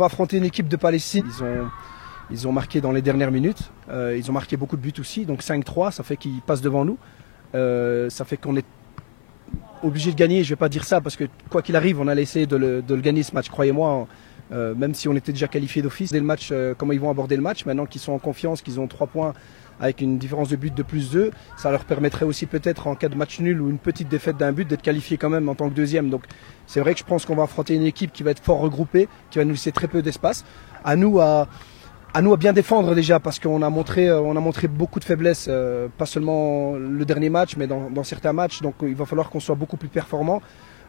va affronter une équipe de Palestine. Ils ont marqué dans les dernières minutes. Ils ont marqué beaucoup de buts aussi. Donc 5-3, ça fait qu'ils passent devant nous. Ça fait qu'on est obligé de gagner. Je ne vais pas dire ça parce que quoi qu'il arrive, on allait essayer de le gagner ce match. Croyez-moi, même si on était déjà qualifié d'office. Dès le match, comment ils vont aborder le match, maintenant qu'ils sont en confiance, qu'ils ont 3 points avec une différence de but de plus 2, ça leur permettrait aussi peut-être en cas de match nul ou une petite défaite d'un but d'être qualifié quand même en tant que deuxième. Donc c'est vrai que je pense qu'on va affronter une équipe qui va être fort regroupée, qui va nous laisser très peu d'espace. À nous à bien défendre déjà parce qu'on a montré beaucoup de faiblesses, pas seulement le dernier match mais dans certains matchs. Donc il va falloir qu'on soit beaucoup plus performant.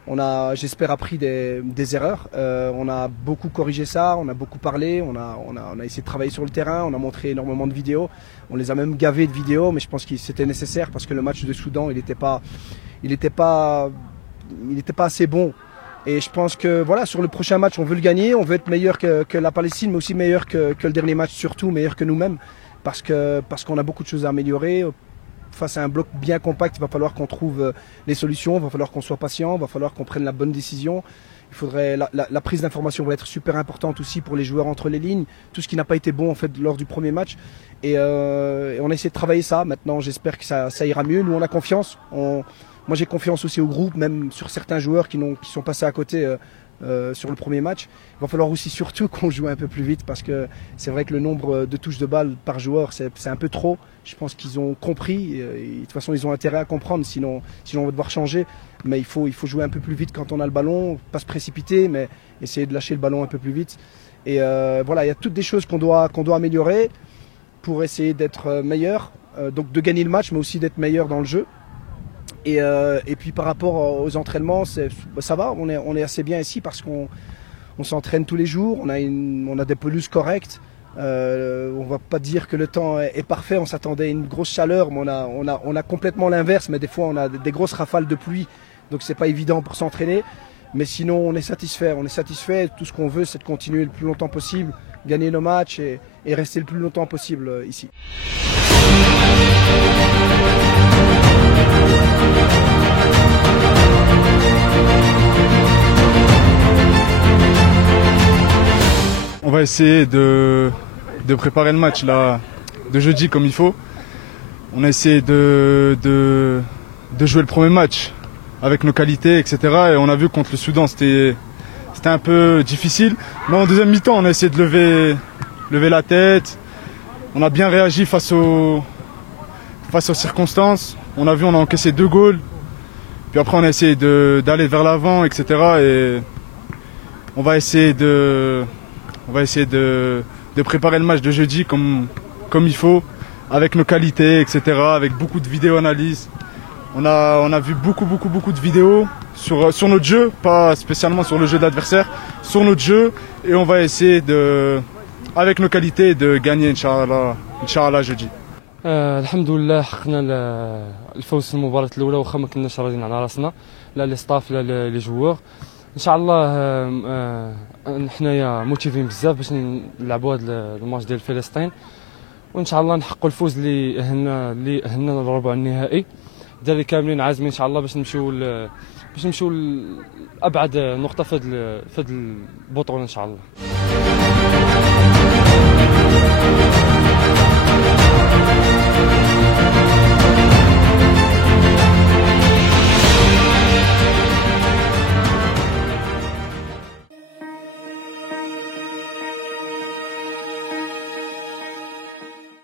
On a, j'espère, appris des erreurs. On a beaucoup corrigé ça, on a beaucoup parlé, on a essayé de travailler sur le terrain, on a montré énormément de vidéos. On les a même gavés de vidéos, mais je pense que c'était nécessaire parce que le match de Soudan, il n'était pas assez bon. Et je pense que voilà, sur le prochain match, on veut le gagner, on veut être meilleur que la Palestine, mais aussi meilleur que le dernier match, surtout meilleur que nous-mêmes, parce qu'on a beaucoup de choses à améliorer. Face à un bloc bien compact, il va falloir qu'on trouve les solutions, il va falloir qu'on soit patient, il va falloir qu'on prenne la bonne décision. Il faudrait, la prise d'information va être super importante aussi pour les joueurs entre les lignes, tout ce qui n'a pas été bon en fait lors du premier match. Et on a essayé de travailler ça. Maintenant, j'espère que ça ira mieux. Nous, on a confiance. Moi, j'ai confiance aussi au groupe, même sur certains joueurs qui sont passés à côté sur le premier match. Il va falloir aussi surtout qu'on joue un peu plus vite parce que c'est vrai que le nombre de touches de balle par joueur, c'est un peu trop. Je pense qu'ils ont compris. Et de toute façon, ils ont intérêt à comprendre, sinon on va devoir changer. Mais il faut jouer un peu plus vite quand on a le ballon, pas se précipiter, mais essayer de lâcher le ballon un peu plus vite. Et voilà, il y a toutes des choses qu'on doit améliorer pour essayer d'être meilleur, donc de gagner le match, mais aussi d'être meilleur dans le jeu. Et puis par rapport aux entraînements, ça va, on est assez bien ici parce qu'on s'entraîne tous les jours, on a des pelouses correctes. On va pas dire que le temps est parfait, on s'attendait à une grosse chaleur, mais on a complètement l'inverse, mais des fois on a des grosses rafales de pluie, donc c'est pas évident pour s'entraîner. Mais sinon on est satisfait, tout ce qu'on veut c'est de continuer le plus longtemps possible, gagner nos matchs et rester le plus longtemps possible ici. On va essayer de préparer le match là, de jeudi comme il faut. On a essayé de jouer le premier match avec nos qualités, etc. Et on a vu contre le Soudan, c'était un peu difficile. Mais en deuxième mi-temps, on a essayé de lever la tête. On a bien réagi face aux circonstances. On a encaissé 2 goals. Puis après, on a essayé d'aller vers l'avant, etc. Et on va essayer de préparer le match de jeudi comme il faut, avec nos qualités, etc. Avec beaucoup de vidéo-analyse. On a vu beaucoup de vidéos sur notre jeu, pas spécialement sur le jeu de l'adversaire, sur notre jeu. Et on va essayer avec nos qualités de gagner, Inch'Allah jeudi. الحمد لله حققنا الفوز في المباراة الأولى واخا ما كناش راضيين على راسنا لا لي ستاف لا لي جوور ان شاء الله حنايا موتيفين بزاف باش نلعبوا هذا الماتش ديال فلسطين وان شاء الله نحققوا الفوز اللي اهلنا للربع النهائي الدراري كاملين عازمين ان شاء الله باش نمشيو لابعد نقطة في هذه البطولة ان شاء الله.